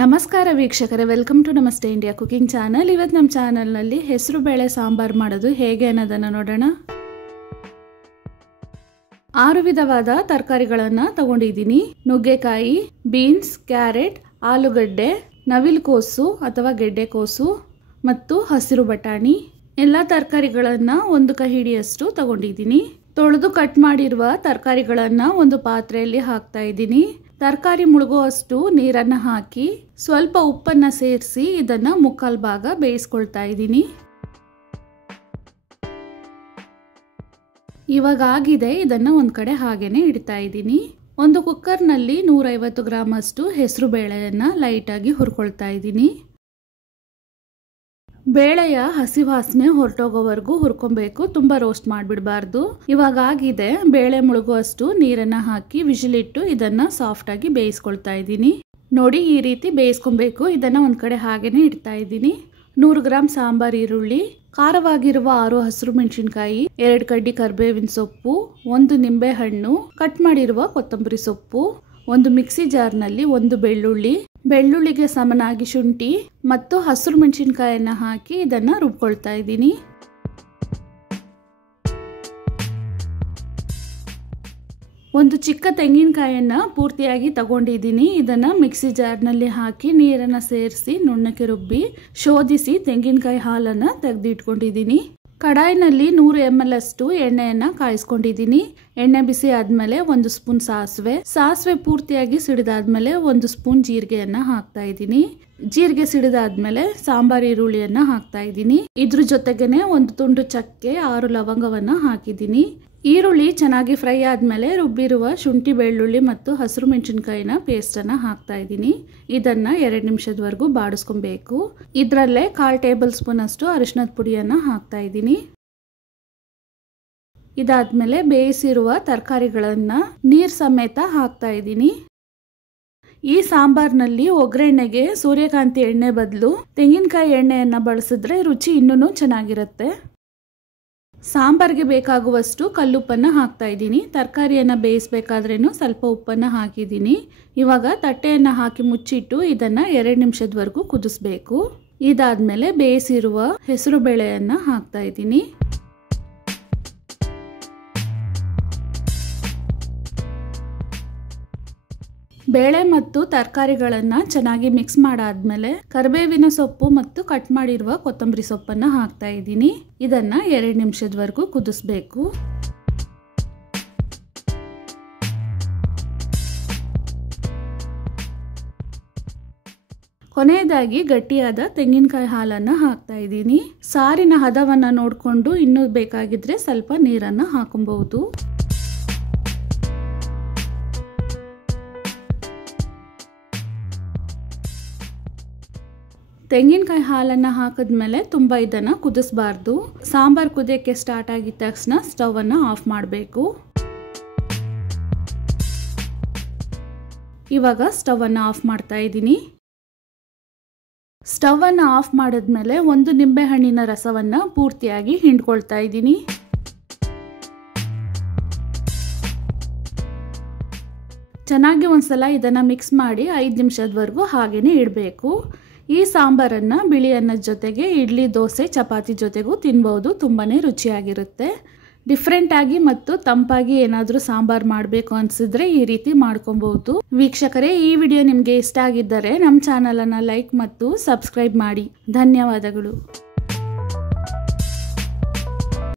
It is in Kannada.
ನಮಸ್ಕಾರ ವೀಕ್ಷಕರೇ, ವೆಲ್ಕಮ್ ಟು ನಮಸ್ತೆ ಇಂಡಿಯಾ ಕುಕಿಂಗ್ ಚಾನಲ್. ಇವತ್ತು ನಮ್ಮ ಚಾನಲ್ನಲ್ಲಿ ಹೆಸರು ಬೇಳೆ ಸಾಂಬಾರ್ ಮಾಡೋದು ಹೇಗೆ ಅನ್ನೋದನ್ನು ನೋಡೋಣ. 6 ವಿಧವಾದ ತರಕಾರಿಗಳನ್ನು ತಗೊಂಡಿದ್ದೀನಿ. ನುಗ್ಗೆಕಾಯಿ, ಬೀನ್ಸ್, ಕ್ಯಾರೆಟ್, ಆಲೂಗಡ್ಡೆ, ನವಿಲುಕೋಸು ಅಥವಾ ಗೆಡ್ಡೆಕೋಸು ಮತ್ತು ಹಸಿರು ಬಟಾಣಿ. ಎಲ್ಲ ತರಕಾರಿಗಳನ್ನು 1 ಕೈ ಹಿಡಿಯಷ್ಟು ತಗೊಂಡಿದ್ದೀನಿ. ತೊಳೆದು ಕಟ್ ಮಾಡಿರುವ ತರಕಾರಿಗಳನ್ನು ಒಂದು ಪಾತ್ರೆಯಲ್ಲಿ ಹಾಕ್ತಾ ಇದ್ದೀನಿ. ತರಕಾರಿ ಮುಳುಗುವಷ್ಟು ನೀರನ್ನು ಹಾಕಿ ಸ್ವಲ್ಪ ಉಪ್ಪನ್ನು ಸೇರಿಸಿ ಇದನ್ನು 3/4 ಭಾಗ ಬೇಯಿಸ್ಕೊಳ್ತಾ ಇದ್ದೀನಿ. ಇವಾಗ ಆಗಿದೆ, ಇದನ್ನು ಒಂದು ಕಡೆ ಹಾಗೇನೆ ಇಡ್ತಾ ಇದ್ದೀನಿ. ಒಂದು ಕುಕ್ಕರ್ನಲ್ಲಿ 150 ಗ್ರಾಮ್ ಅಷ್ಟು ಹೆಸರು ಬೇಳೆಯನ್ನು ಲೈಟಾಗಿ ಹುರ್ಕೊಳ್ತಾ ಇದ್ದೀನಿ. ಬೇಳೆಯ ಹಸಿ ವಾಸನೆ ಹೊರಟೋಗೋವರೆಗೂ ಹುರ್ಕೊಬೇಕು, ತುಂಬ ರೋಸ್ಟ್ ಮಾಡಿಬಿಡಬಾರ್ದು. ಇವಾಗ ಆಗಿದೆ, ಬೇಳೆ ಮುಳುಗುವಷ್ಟು ನೀರನ್ನು ಹಾಕಿ ವಿಜಿಲಿಟ್ಟು ಇದನ್ನು ಸಾಫ್ಟಾಗಿ ಬೇಯಿಸ್ಕೊಳ್ತಾ ಇದ್ದೀನಿ. ನೋಡಿ, ಈ ರೀತಿ ಬೇಯಿಸ್ಕೊಬೇಕು. ಇದನ್ನು ಒಂದು ಕಡೆ ಹಾಗೇನೆ ಇಡ್ತಾ ಇದ್ದೀನಿ. 100 ಗ್ರಾಮ್ ಸಾಂಬಾರ್ ಈರುಳ್ಳಿ, ಖಾರವಾಗಿರುವ 6 ಹಸಿರು ಮೆಣಸಿನಕಾಯಿ, 2 ಕಡ್ಡಿ ಕರಿಬೇವಿನ ಸೊಪ್ಪು, 1 ನಿಂಬೆ ಹಣ್ಣು, ಕಟ್ ಮಾಡಿರುವ ಕೊತ್ತಂಬರಿ ಸೊಪ್ಪು, ಒಂದು ಮಿಕ್ಸಿ ಜಾರ್ನಲ್ಲಿ 1 ಬೆಳ್ಳುಳ್ಳಿಗೆ ಸಮನಾಗಿ ಶುಂಠಿ ಮತ್ತು ಹಸಿರು ಮೆಣಸಿನಕಾಯಿಯನ್ನು ಹಾಕಿ ಇದನ್ನು ರುಬ್ಕೊಳ್ತಾ ಇದ್ದೀನಿ. ಒಂದು ಚಿಕ್ಕ ತೆಂಗಿನಕಾಯಿಯನ್ನು ಪೂರ್ತಿಯಾಗಿ ತಗೊಂಡಿದ್ದೀನಿ. ಇದನ್ನು ಮಿಕ್ಸಿ ಜಾರ್ನಲ್ಲಿ ಹಾಕಿ ನೀರನ್ನು ಸೇರಿಸಿ ನುಣ್ಣಕ್ಕೆ ರುಬ್ಬಿ ಶೋಧಿಸಿ ತೆಂಗಿನಕಾಯಿ ಹಾಲನ್ನು ತೆಗೆದಿಟ್ಕೊಂಡಿದ್ದೀನಿ. ಕಡಾಯಿನಲ್ಲಿ 100 ml ಅಷ್ಟು ಎಣ್ಣೆಯನ್ನು ಕಾಯಿಸ್ಕೊಂಡಿದ್ದೀನಿ. ಎಣ್ಣೆ ಬಿಸಿ ಆದಮೇಲೆ 1 ಸ್ಪೂನ್ ಸಾಸಿವೆ ಪೂರ್ತಿಯಾಗಿ ಸಿಡಿದಾದ್ಮೇಲೆ 1 ಸ್ಪೂನ್ ಜೀರಿಗೆಯನ್ನು ಹಾಕ್ತಾ ಇದ್ದೀನಿ. ಜೀರಿಗೆ ಸಿಡಿದಾದ್ಮೇಲೆ ಸಾಂಬಾರ್ ಈರುಳ್ಳಿಯನ್ನು ಹಾಕ್ತಾ ಇದ್ದೀನಿ. ಇದ್ರ ಜೊತೆಗೇನೆ 1 ತುಂಡು ಚಕ್ಕೆ, 6 ಲವಂಗವನ್ನು ಹಾಕಿದ್ದೀನಿ. ಈರುಳ್ಳಿ ಚೆನ್ನಾಗಿ ಫ್ರೈ ಆದಮೇಲೆ ರುಬ್ಬಿರುವ ಶುಂಠಿ, ಬೆಳ್ಳುಳ್ಳಿ ಮತ್ತು ಹಸಿರು ಮೆಣಸಿನಕಾಯಿನ ಪೇಸ್ಟನ್ನು ಹಾಕ್ತಾ ಇದ್ದೀನಿ. ಇದನ್ನು 2 ನಿಮಿಷದವರೆಗೂ ಬಾಡಿಸ್ಕೊಬೇಕು. ಇದರಲ್ಲೇ 1/4 ಟೇಬಲ್ ಸ್ಪೂನ್ ಅಷ್ಟು ಅರಿಶಿಣದ ಪುಡಿಯನ್ನು ಹಾಕ್ತಾ ಇದ್ದೀನಿ. ಇದಾದ್ಮೇಲೆ ಬೇಯಿಸಿರುವ ತರಕಾರಿಗಳನ್ನು ನೀರು ಸಮೇತ ಹಾಕ್ತಾ ಇದ್ದೀನಿ. ಈ ಸಾಂಬಾರ್ನಲ್ಲಿ ಒಗ್ಗರಣೆಗೆ ಸೂರ್ಯಕಾಂತಿ ಎಣ್ಣೆ ಬದಲು ತೆಂಗಿನಕಾಯಿ ಎಣ್ಣೆಯನ್ನು ಬಳಸಿದ್ರೆ ರುಚಿ ಇನ್ನೂ ಚೆನ್ನಾಗಿರುತ್ತೆ. ಸಾಂಬಾರ್ಗೆ ಬೇಕಾಗುವಷ್ಟು ಕಲ್ಲುಪ್ಪನ್ನು ಹಾಕ್ತಾ ಇದ್ದೀನಿ. ತರಕಾರಿಯನ್ನು ಬೇಯಿಸಬೇಕಾದ್ರೇನು ಸ್ವಲ್ಪ ಉಪ್ಪನ್ನು ಹಾಕಿದ್ದೀನಿ. ಇವಾಗ ತಟ್ಟೆಯನ್ನು ಹಾಕಿ ಮುಚ್ಚಿಟ್ಟು ಇದನ್ನು 2 ನಿಮಿಷದವರೆಗೂ ಕುದಿಸ್ಬೇಕು. ಇದಾದ್ಮೇಲೆ ಬೇಯಿಸಿರುವ ಹೆಸರು ಬೇಳೆಯನ್ನು ಹಾಕ್ತಾ ಇದ್ದೀನಿ. ಬೇಳೆ ಮತ್ತು ತರಕಾರಿಗಳನ್ನು ಚೆನ್ನಾಗಿ ಮಿಕ್ಸ್ ಮಾಡಾದ್ಮೇಲೆ ಕರಿಬೇವಿನ ಸೊಪ್ಪು ಮತ್ತು ಕಟ್ ಮಾಡಿರುವ ಕೊತ್ತಂಬರಿ ಸೊಪ್ಪನ್ನು ಹಾಕ್ತಾ ಇದ್ದೀನಿ. ಇದನ್ನು 2 ನಿಮಿಷದವರೆಗೂ ಕುದಿಸ್ಬೇಕು. ಕೊನೆಯದಾಗಿ ಗಟ್ಟಿಯಾದ ತೆಂಗಿನಕಾಯಿ ಹಾಲನ್ನು ಹಾಕ್ತಾ ಇದ್ದೀನಿ. ಸಾರಿನ ಹದವನ್ನು ನೋಡಿಕೊಂಡು ಇನ್ನೂ ಬೇಕಾಗಿದ್ರೆ ಸ್ವಲ್ಪ ನೀರನ್ನು ಹಾಕಬಹುದು. ತೆಂಗಿನಕಾಯಿ ಹಾಲನ್ನು ಹಾಕಿದ್ಮೇಲೆ ತುಂಬ ಇದನ್ನು ಕುದಿಸಬಾರ್ದು. ಸಾಂಬಾರ್ ಕುದಿಯೋಕ್ಕೆ ಸ್ಟಾರ್ಟ್ ಆಗಿದ ತಕ್ಷಣ ಸ್ಟವನ್ನು ಆಫ್ ಮಾಡಬೇಕು. ಇವಾಗ ಸ್ಟವನ್ನು ಆಫ್ ಮಾಡ್ತಾ ಇದ್ದೀನಿ. ಸ್ಟವನ್ನು ಆಫ್ ಮಾಡಿದ್ಮೇಲೆ 1 ನಿಂಬೆ ಹಣ್ಣಿನ ರಸವನ್ನು ಪೂರ್ತಿಯಾಗಿ ಹಿಂಡ್ಕೊಳ್ತಾ ಇದ್ದೀನಿ. ಚೆನ್ನಾಗಿ ಒಂದ್ಸಲ ಇದನ್ನು ಮಿಕ್ಸ್ ಮಾಡಿ 5 ನಿಮಿಷದವರೆಗೂ ಹಾಗೇನೆ ಇಡಬೇಕು. ಈ ಸಾಂಬಾರನ್ನು ಬಿಳಿ ಅನ್ನದ ಜೊತೆಗೆ ಇಡ್ಲಿ, ದೋಸೆ, ಚಪಾತಿ ಜೊತೆಗೂ ತಿನ್ಬೋದು. ತುಂಬಾ ರುಚಿಯಾಗಿರುತ್ತೆ. ಡಿಫ್ರೆಂಟಾಗಿ ಮತ್ತು ತಂಪಾಗಿ ಏನಾದರೂ ಸಾಂಬಾರು ಮಾಡಬೇಕು ಅನಿಸಿದ್ರೆ ಈ ರೀತಿ ಮಾಡ್ಕೊಬಹುದು. ವೀಕ್ಷಕರೇ, ಈ ವಿಡಿಯೋ ನಿಮಗೆ ಇಷ್ಟ ಆಗಿದ್ದರೆ ನಮ್ಮ ಚಾನಲನ್ನು ಲೈಕ್ ಮತ್ತು ಸಬ್ಸ್ಕ್ರೈಬ್ ಮಾಡಿ. ಧನ್ಯವಾದಗಳು.